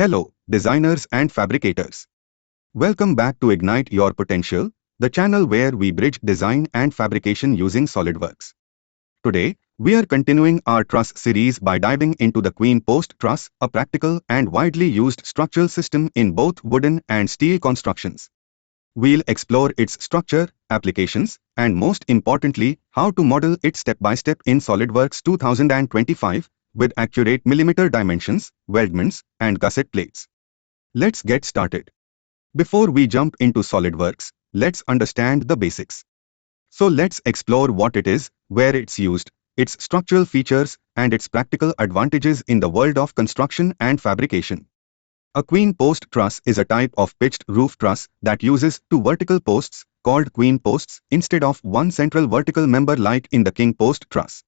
Hello, designers and fabricators. Welcome back to Ignite Your Potential, the channel where we bridge design and fabrication using SolidWorks. Today, we are continuing our truss series by diving into the Queen Post Truss, a practical and widely used structural system in both wooden and steel constructions. We'll explore its structure, applications, and most importantly, how to model it step by step in SolidWorks 2025 with accurate millimeter dimensions, weldments, and gusset plates. Let's get started. Before we jump into SolidWorks, let's understand the basics. So let's explore what it is, where it's used, its structural features, and its practical advantages in the world of construction and fabrication. A Queen Post Truss is a type of pitched roof truss that uses two vertical posts, called Queen Posts, instead of one central vertical member like in the King Post Truss.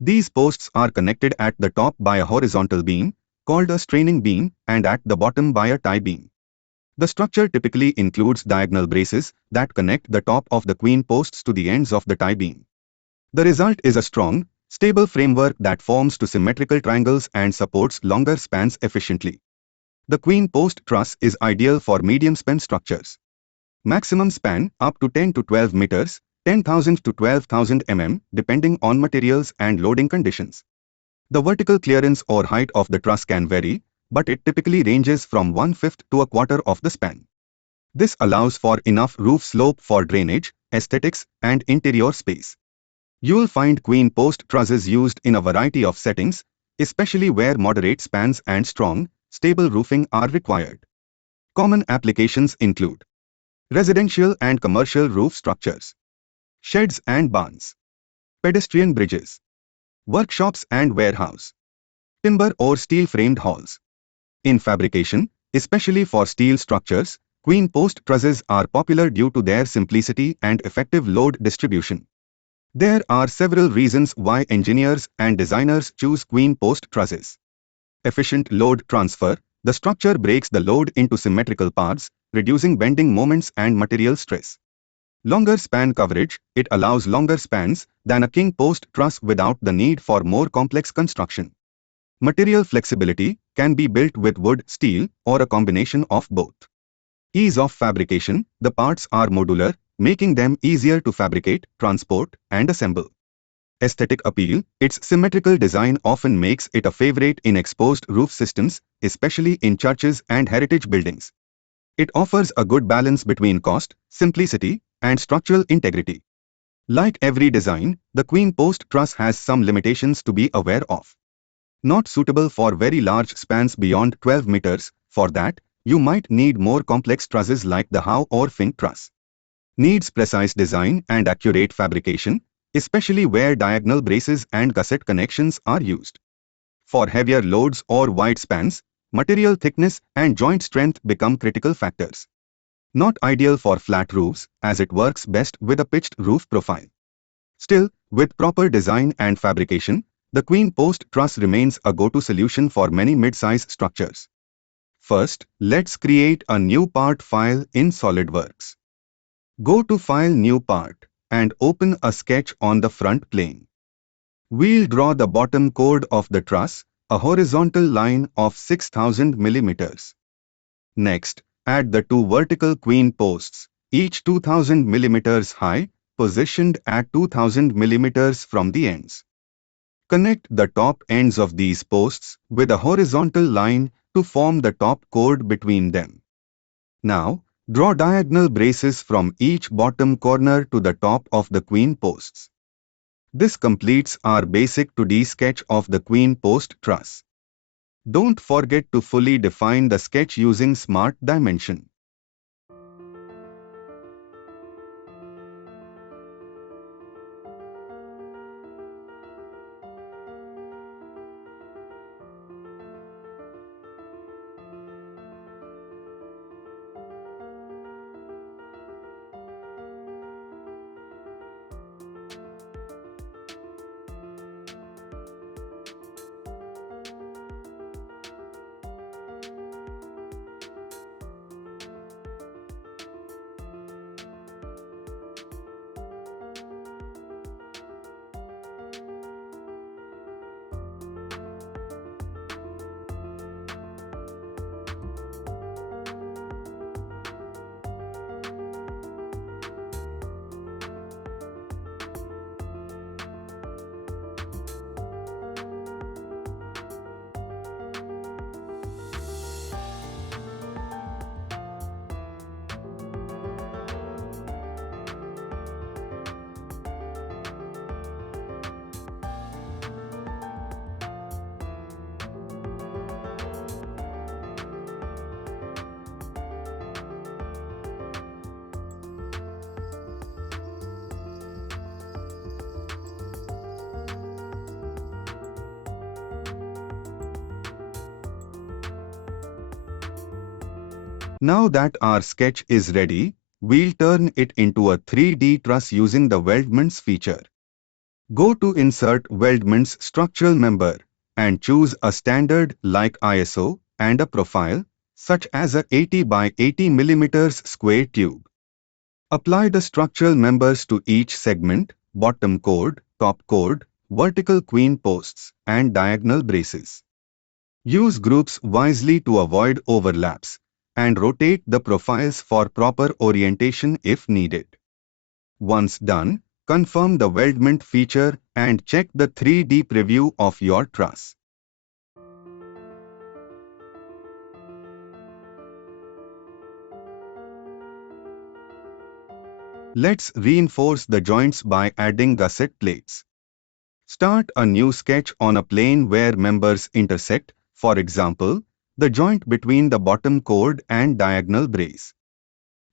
These posts are connected at the top by a horizontal beam, called a straining beam, and at the bottom by a tie beam. The structure typically includes diagonal braces that connect the top of the Queen posts to the ends of the tie beam. The result is a strong, stable framework that forms to symmetrical triangles and supports longer spans efficiently. The Queen Post Truss is ideal for medium span structures. Maximum span up to 10 to 12 meters, 10,000 to 12,000 mm, depending on materials and loading conditions. The vertical clearance or height of the truss can vary, but it typically ranges from 1/5 to a quarter of the span. This allows for enough roof slope for drainage, aesthetics, and interior space. You'll find Queen Post trusses used in a variety of settings, especially where moderate spans and strong, stable roofing are required. Common applications include residential and commercial roof structures, sheds and barns, pedestrian bridges, workshops and warehouse, timber or steel-framed halls. In fabrication, especially for steel structures, Queen Post trusses are popular due to their simplicity and effective load distribution. There are several reasons why engineers and designers choose Queen Post trusses. Efficient load transfer. The structure breaks the load into symmetrical parts, reducing bending moments and material stress. Longer span coverage. It allows longer spans than a King Post truss without the need for more complex construction. Material flexibility can be built with wood, steel, or a combination of both. Ease of fabrication. The parts are modular, making them easier to fabricate, transport, and assemble. Aesthetic appeal. Its symmetrical design often makes it a favorite in exposed roof systems, especially in churches and heritage buildings. It offers a good balance between cost, simplicity, and structural integrity. Like every design, the Queen Post Truss has some limitations to be aware of. Not suitable for very large spans beyond 12 meters. For that, you might need more complex trusses like the Howe or Fink truss. Needs precise design and accurate fabrication, especially where diagonal braces and gusset connections are used. For heavier loads or wide spans, material thickness and joint strength become critical factors. Not ideal for flat roofs, as it works best with a pitched roof profile. Still, with proper design and fabrication, the Queen Post Truss remains a go-to solution for many mid-size structures. First, let's create a new part file in SolidWorks. Go to File New Part and open a sketch on the front plane. We'll draw the bottom chord of the truss, a horizontal line of 6,000 millimeters. Next, add the two vertical Queen posts, each 2,000 millimeters high, positioned at 2,000 millimeters from the ends. Connect the top ends of these posts with a horizontal line to form the top chord between them. Now, draw diagonal braces from each bottom corner to the top of the Queen posts. This completes our basic 2D sketch of the Queen Post Truss. Don't forget to fully define the sketch using Smart Dimension. Now that our sketch is ready, we'll turn it into a 3D truss using the weldments feature. Go to Insert Weldments Structural Member and choose a standard like ISO and a profile, such as a 80 by 80 mm square tube. Apply the structural members to each segment, bottom chord, top chord, vertical queen posts, and diagonal braces. Use groups wisely to avoid overlaps, and rotate the profiles for proper orientation if needed. Once done, confirm the weldment feature and check the 3D preview of your truss. Let's reinforce the joints by adding gusset plates. Start a new sketch on a plane where members intersect, for example, the joint between the bottom chord and diagonal brace.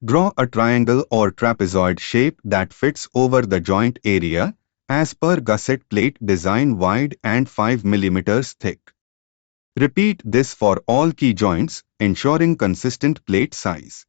Draw a triangle or trapezoid shape that fits over the joint area, as per gusset plate design, wide and 5 mm thick. Repeat this for all key joints, ensuring consistent plate size.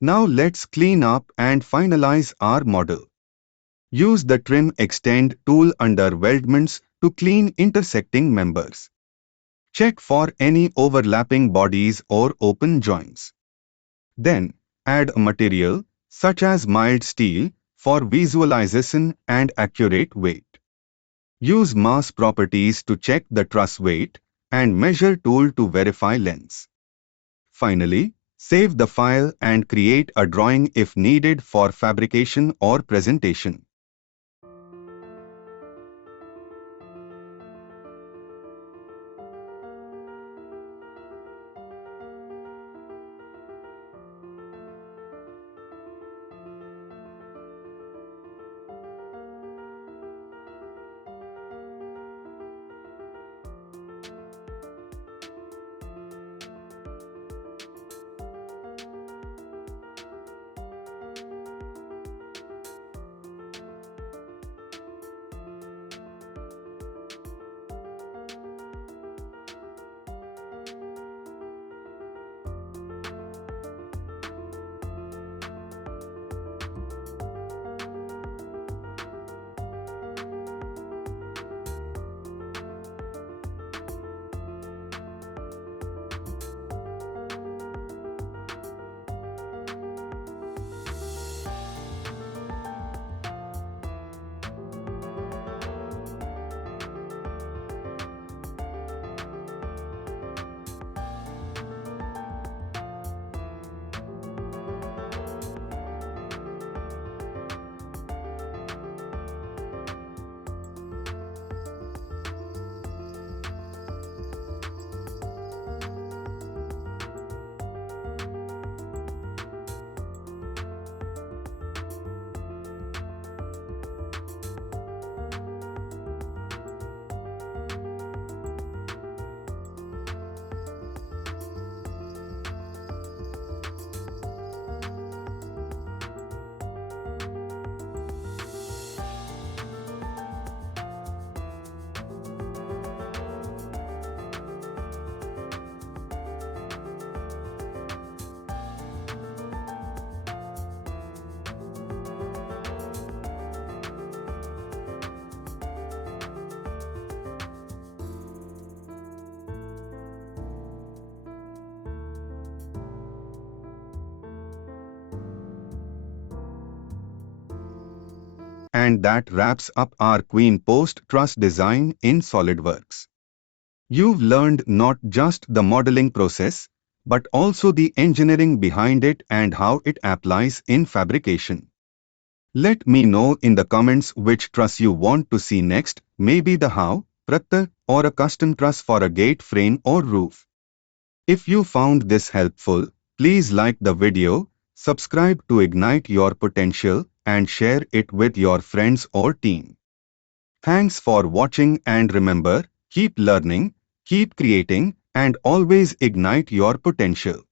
Now let's clean up and finalize our model. Use the Trim Extend tool under Weldments to clean intersecting members. Check for any overlapping bodies or open joints. Then, add a material, such as mild steel, for visualization and accurate weight. Use mass properties to check the truss weight and measure tool to verify lengths. Finally, save the file and create a drawing if needed for fabrication or presentation. And that wraps up our Queen Post Truss design in SolidWorks. You've learned not just the modeling process, but also the engineering behind it and how it applies in fabrication. Let me know in the comments which truss you want to see next, maybe the how, prattar, or a custom truss for a gate frame or roof. If you found this helpful, please like the video, subscribe to ignite your potential, and share it with your friends or team. Thanks for watching, and remember, keep learning, keep creating, and always ignite your potential.